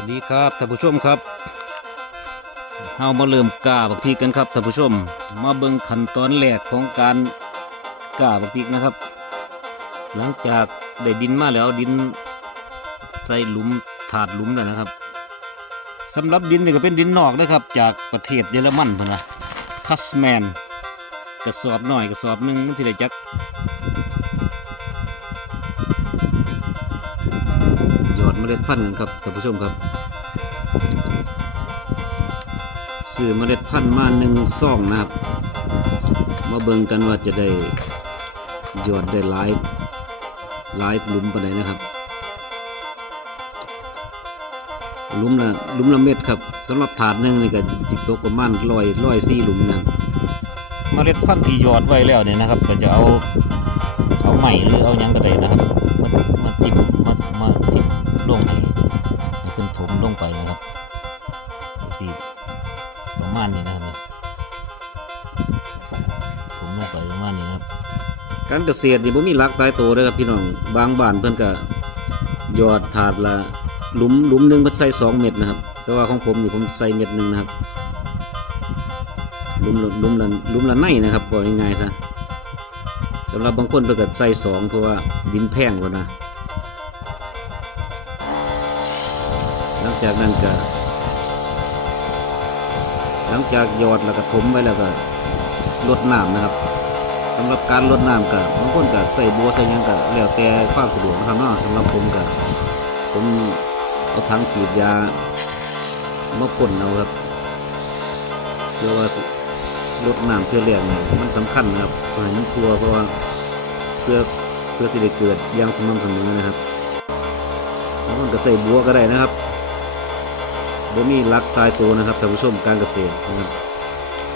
วัสดีครับท่านผู้ชมครับเฮามาเริ่มกาบักพริกกันครับท่านผู้ชม มาเบิ่งขั้นตอนแรกของการกาบักพริกนะครับ หลังจากได้ดินมาแล้วดินใส่หลุมถาดหลุมแล้วนะครับสำหรับดินนี่ก็เป็นดินนอกนะครับ จากประเทศเยอรมันพุ่นนะคัสแมนกระสอบหน่อยกระสอบหนึ่งมันสิได้จัก ล็ดพันธุ์กันครับท่านผู้ชมครับซื้อเมล็ดพันธุ์มาหนึ่งซองนะครับ มาเบิ่งกันว่าจะได้ยอดได้หลายหลายหลุมปานใดนะครับหลุมละหลุมละเม็ดครับสำหรับถาดหนึ่งนี่ก็จิตตกประมาณร้อยร้อยสี่หลุมนะครับเมล็ดพันธุ์ที่ยอดไว้แล้วเนี่ยนะครับ ก็จะเอาเอาใหม่หรือเอายังก็ได้นะครับมามาจิ้ม ไปประมาณนี้ครับ การเกษตรนี่ผมมีหลักตายโตเลยครับพี่น้องบางบ้านเพิ่อนก็ยอดถาดละหลุมหลุมหนึ่งเพิ่นใส่สองเม็ดนะครับ แต่ว่าของผมนี่ผมใส่เม็ดหนึ่งนะครับหลุมหลุมละหลุมละในนะครับก็ง่ายๆซะสำหรับบางคนเพิ่อนก็ใส่สองเพราะว่าดินแพงกว่านะหลังจากนั้นก็หลังจากยอดแล้วก็ถมไว้แล้วก็ลดน้ำนะครับ สำหรับการลดน้ำกับบางคนก็ใส่บัวใส่ยังก็แล้วแต่ความสะดวกนะครับเนาะสำหรับผมก็ผมเอาถังฉีดยามาพ่นเอาครับเพื่อว่าลดน้ำเพื่อเลี้ยงนี่ยมันสำคัญนะครับเพื่อให้มันตัวเพราะว่าเพื่อเพื่อสิได้เกิดอย่างสม่ำเสมอนะครับบางคนก็ใส่บัวก็ได้นะครับบ่มีหลักตายตัวนะครับท่านผู้ชมการเกษตรนะครับ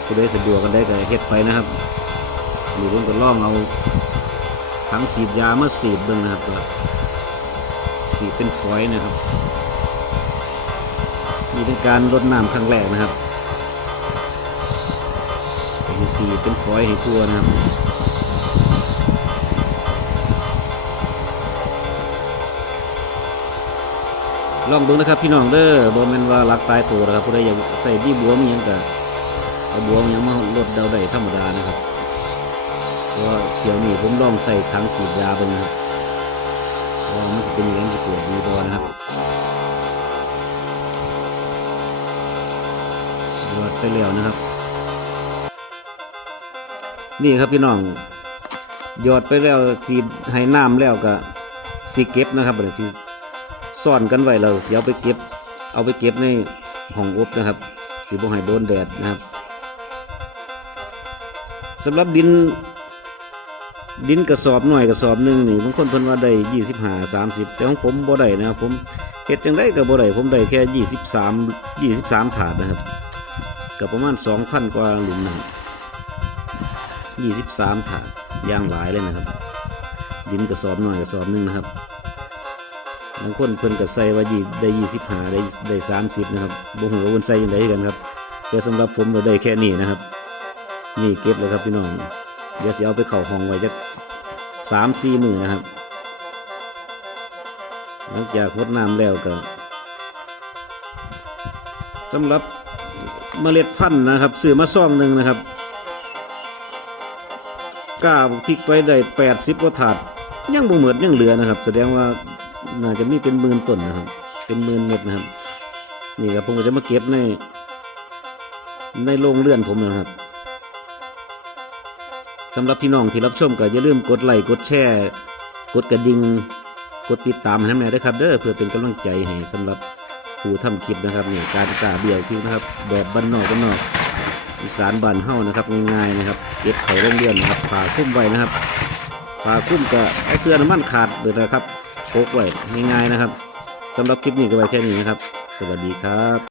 ผู้ใดสะดวกกันได้ก็เฮ็ดไปนะครับ หรือผมก็ล่องเอาถังสีดยามาสีดเบิ่งนะครับว่าสีเป็นฝอยนะครับนี่เป็นการลดน้ำครั้งแรกนะครับเป็นสีเป็นฝอยให้ทั่วนะครับลองเบิ่งนะครับพี่น้องเด้อบ่แมนว่ารักตายตัวนะครับผู้ใดอยากใส่ดีบัวมีหยังก็เอาบัวมีหยังมาลดเดาได้ธรรมดานะครับ เพราะว่าเที่ยวนี้ผมลองใส่ถังสีดยาไปนะครับว่ามันจะเป็นยังไงจะเกิดดีบอนะครับหยอดไปแล้วนะครับ นี่ครับพี่น้องหยอดไปแล้วสีให้น้ำแล้วก็สีเก็บนะครับเดี๋ยวสีซ่อนกันไว้เราเสียเอาไปเก็บ เอาไปเก็บในห้องอบนะครับ สีบ่ให้โดนแดดนะครับสำหรับดิน ดินกระสอบหน่อยกระสอบหนึ่งนี่บางคนเพิ่นว่าได้ยี่สิบห้าสามสิบแต่ของผมบ่ได้นะครับผมเฮ็ดจังไดก็บ่ได้ผมได้แค่ยี่สิบสามยี่สิบสามถาดนะครับก็ประมาณสองพันกว่าหลุมนะครับยี่สิบสามถาดอย่างหลายเลยนะครับ ดินกระสอบหน่อยกระสอบหนึ่งนะครับบางคนเพิ่นก็ใส่ว่าได้ยี่สิบห้าได้ได้สามสิบนะครับบ่ฮู้ว่าเพิ่นใส่ยังไงกันครับแต่สำหรับผมเราได้แค่นี้นะครับ นี่เก็บเลยครับพี่น้อง เดี๋ยวสิเอาไปเข่าห้องไว้จักสามสี่มือนะครับหลังจากรดน้ำแล้วก็สำหรับเมล็ดพันธุ์นะครับซื้อมาซองหนึ่งนะครับกล้าพริกไปได้แปดสิบกว่าถาดยังบ่เหมือนยังเหลือนะครับ แสดงว่าน่าจะมีเป็นหมื่นต้นนะครับ เป็นหมื่นเม็ดนะครับ นี่ครับผมก็จะมาเก็บในในโรงเรือนผมนะครับ สำหรับพี่น้องที่รับชมก็อย่าลืมกดไลค์กดแชร์กดกระดิ่งกดติดตามให้น้ำแน่ด้วยครับเด้อเพื่อเป็นกำลังใจให้สำหรับผู้ทำคลิปนะครับนี่การกาเบี่ยวคลิปนะครับแบบบ้านนอกบ้านนอกอีสานบ้านเฮานะครับง่ายๆนะครับเก็บเขาโรงเรียนนะครับผ่าคุ้มไว้นะครับผ่าคุ้มก็เอาเสื้อน้ำมันขาดเลยนะครับโพกไว้ง่ายๆนะครับสำหรับคลิปนี้ก็ไว้แค่นี้นะครับ สวัสดีครับ